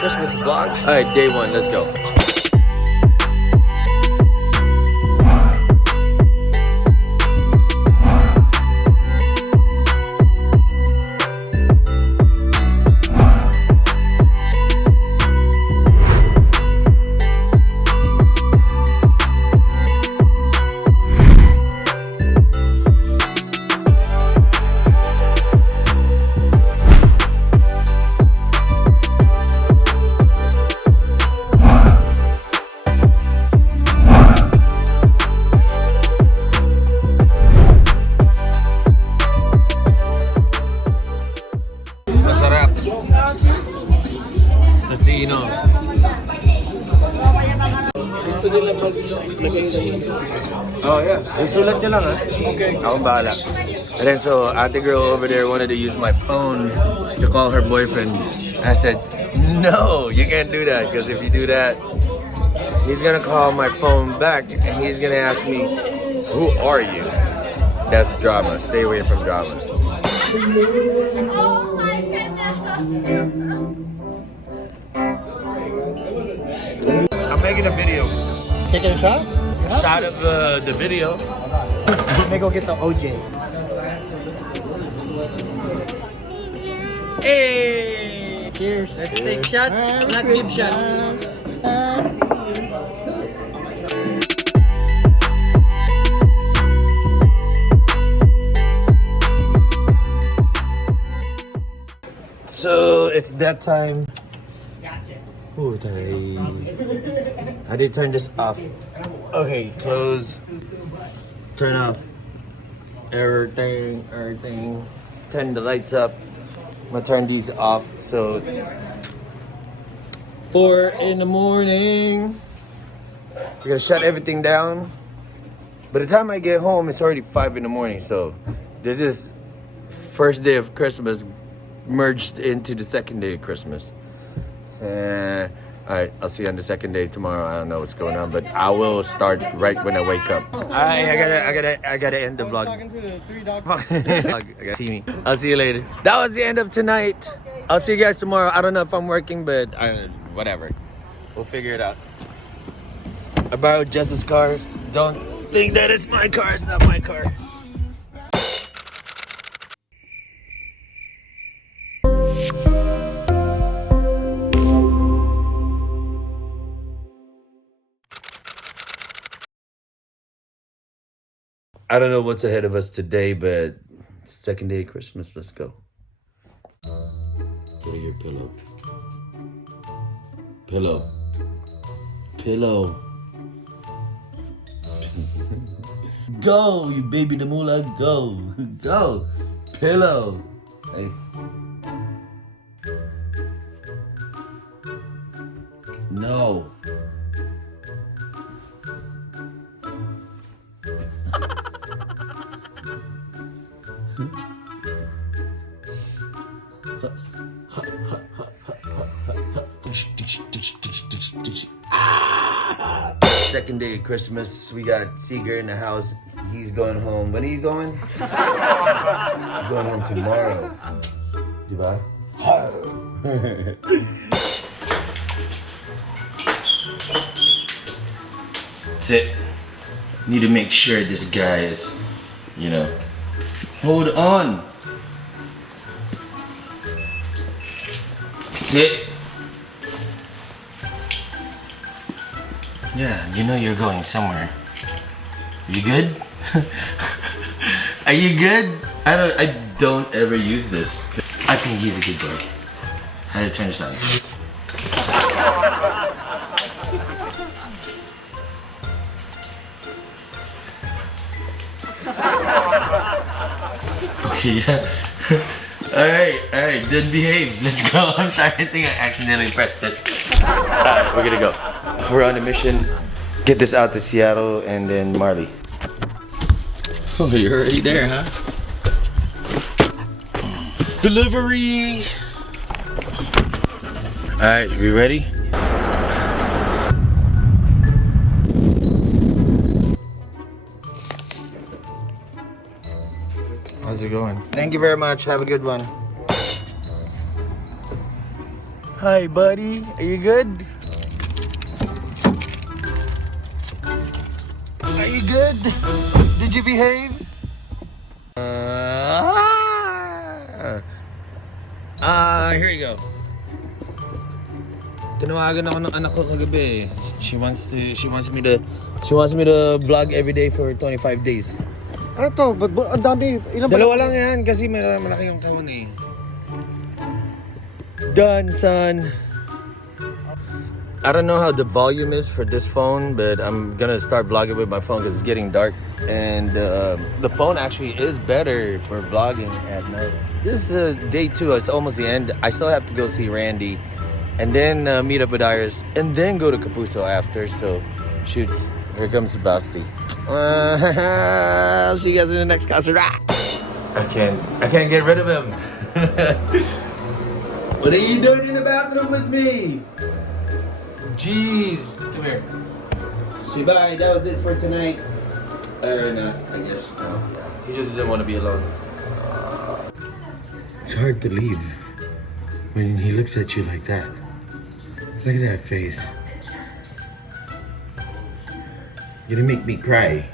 Christmas vlog. Alright, day one, let's go. Oh yeah, isulat nyo lang ha. Okay. Ako bahala. And then so Ate girl over there wanted to use my phone to call her boyfriend. I said, no, you can't do that, because if you do that, he's gonna call my phone back and he's gonna ask me, who are you? That's drama. Stay away from drama. Oh my goodness. I'm making a video. Taking a shot? Shot of the video. Let me go get the OJ. Hey! Cheers. Let's take shots, not give shots. So it's that time. Ooh, I did turn this off. Okay, close. Turn off. Everything. Turn the lights up. I'm gonna turn these off. So it's 4 in the morning. We're gonna shut everything down. By the time I get home, it's already 5 in the morning. So this is first day of Christmas merged into the second day of Christmas. Alright, I'll see you on the second day tomorrow. I don't know what's going on, but I will start right when I wake up. Alright, I gotta end the vlog. Talking to the 3 dogs. I gotta see me. I'll see you later. That was the end of tonight. I'll see you guys tomorrow. I don't know if I'm working, but whatever. We'll figure it out. I borrowed Jess's car. Don't think that it's my car. It's not my car. I don't know what's ahead of us today, but second day of Christmas, let's go. Go to your pillow. Pillow. Pillow. Go, you baby Damula, go. Go. Pillow. Hey. No. Second day of Christmas, we got Seeger in the house. He's going home. When are you going? I'm going home tomorrow. Dubai. That's it. Need to make sure this guy is, you know. Hold on. Sit. Yeah, you know you're going somewhere. You good? Are you good? I don't ever use this. I think he's a good boy. How do I turn this on? Okay, yeah. Alright, then behave. Let's go. I'm sorry, I think I accidentally pressed it. Alright, we're gonna go. We're on a mission. Get this out to Seattle and then Marley. Oh, you're already there, huh? Delivery! Alright, we ready? How's it going? Thank you very much. Have a good one. Hi, buddy. Are you good? Are you good? Did you behave? Here you go. Tinawagan ako ng anak ko kagabi. She wants me to vlog every day for 25 days. Ano to? Ang dami. Ilan ba? Dalawa lang yan kasi malaki yung kahon eh. Done, son. I don't know how the volume is for this phone, but I'm gonna start vlogging with my phone because it's getting dark. And the phone actually is better for vlogging at night. This is day 2. It's almost the end. I still have to go see Randy, and then meet up with Iris, and then go to Kapuso after. So, shoots. Here comes Basti. I'll see you guys in the next concert. I can't get rid of him. What are you doing in the bathroom with me? Jeez, come here. Say bye. That was it for tonight. Or not, I guess. No. He just didn't want to be alone. It's hard to leave when he looks at you like that. Look at that face. You're gonna make me cry.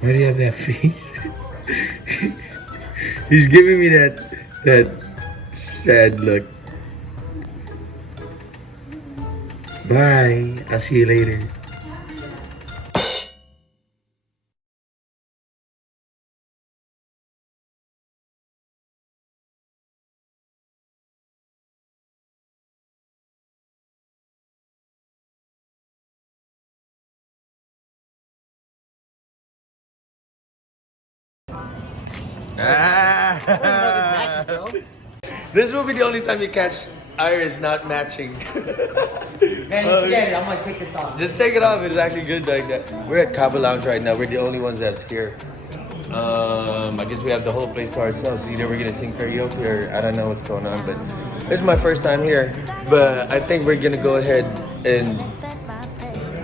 Why do you have that face? He's giving me that sad look. Bye. I'll see you later. This will be the only time you catch Iris not matching. Man, forget it. I'm gonna take this off. Just take it off. It's actually good like that. We're at KAVA Lounge right now. We're the only ones that's here. I guess we have the whole place to ourselves. Either we're gonna sing karaoke or I don't know what's going on. But this is my first time here. But I think we're gonna go ahead and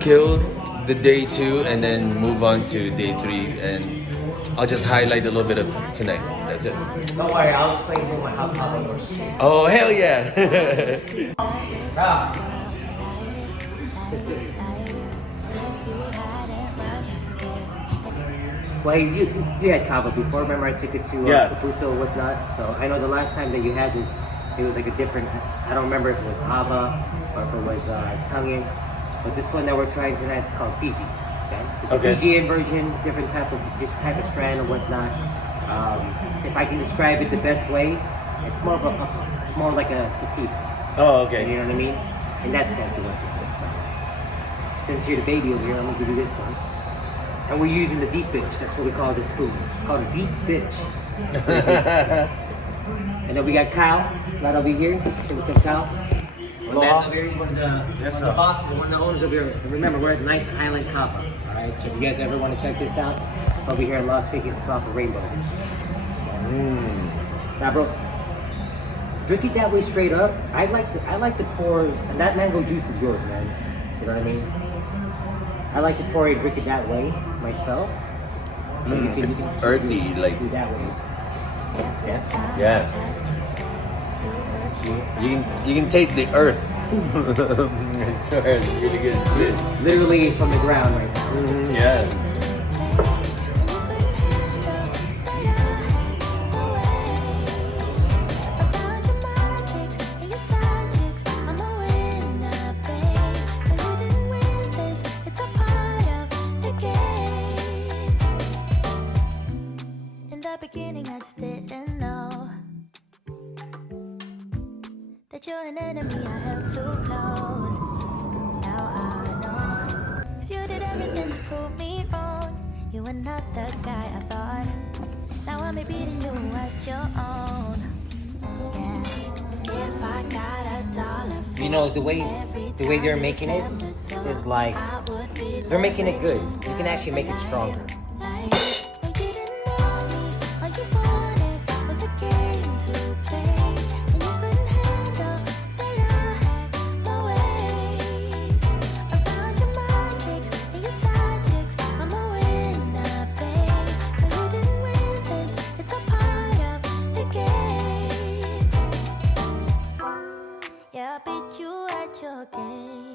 kill the day 2 and then move on to day 3. And I'll just highlight a little bit of tonight. That's it. Don't worry, I'll explain to you how KAVA works. Oh, hell yeah. Well, you had KAVA before. Remember, I took it to Kapuso and whatnot. So I know the last time that you had this, it was like a different. I don't remember if it was Ava or if it was Tonguin. But this one that we're trying tonight is called Fiji. Okay, so it's a Fijian version, different type of strand or whatnot. If I can describe it the best way, it's more like a sativa. Oh, okay. You know what I mean? In that sense, it was. Since you're the baby over here, I'm gonna give you this one. And we're using the deep bitch. That's what we call this spoon. It's called a deep bitch. And then we got Kyle right over here. So what's up, Kyle? One man's over here. He's one of the bosses, one of the owners over here. And remember, we're at Ninth Island KAVA. Alright, so if you guys ever want to check this out, it's over here in Las Vegas. It's off of Rainbow. Now, bro, drink it that way straight up. I like to pour, and that mango juice is yours, man. You know what I mean? I like to pour it, drink it that way myself. So you It's earthy, like do that way. yeah. You can taste the earth. I swear, it's really good. Literally from the ground right now. Yeah. Beginning, I just didn't know that you're an enemy I held too close. Now I know, 'cause you did everything to prove me wrong. You were not the guy I thought. Now I'm beating you at your own. Yeah. If I got $1 You know, the way they're making it is like they're making it good. You can actually make it stronger. Yeah, I beat you at your game.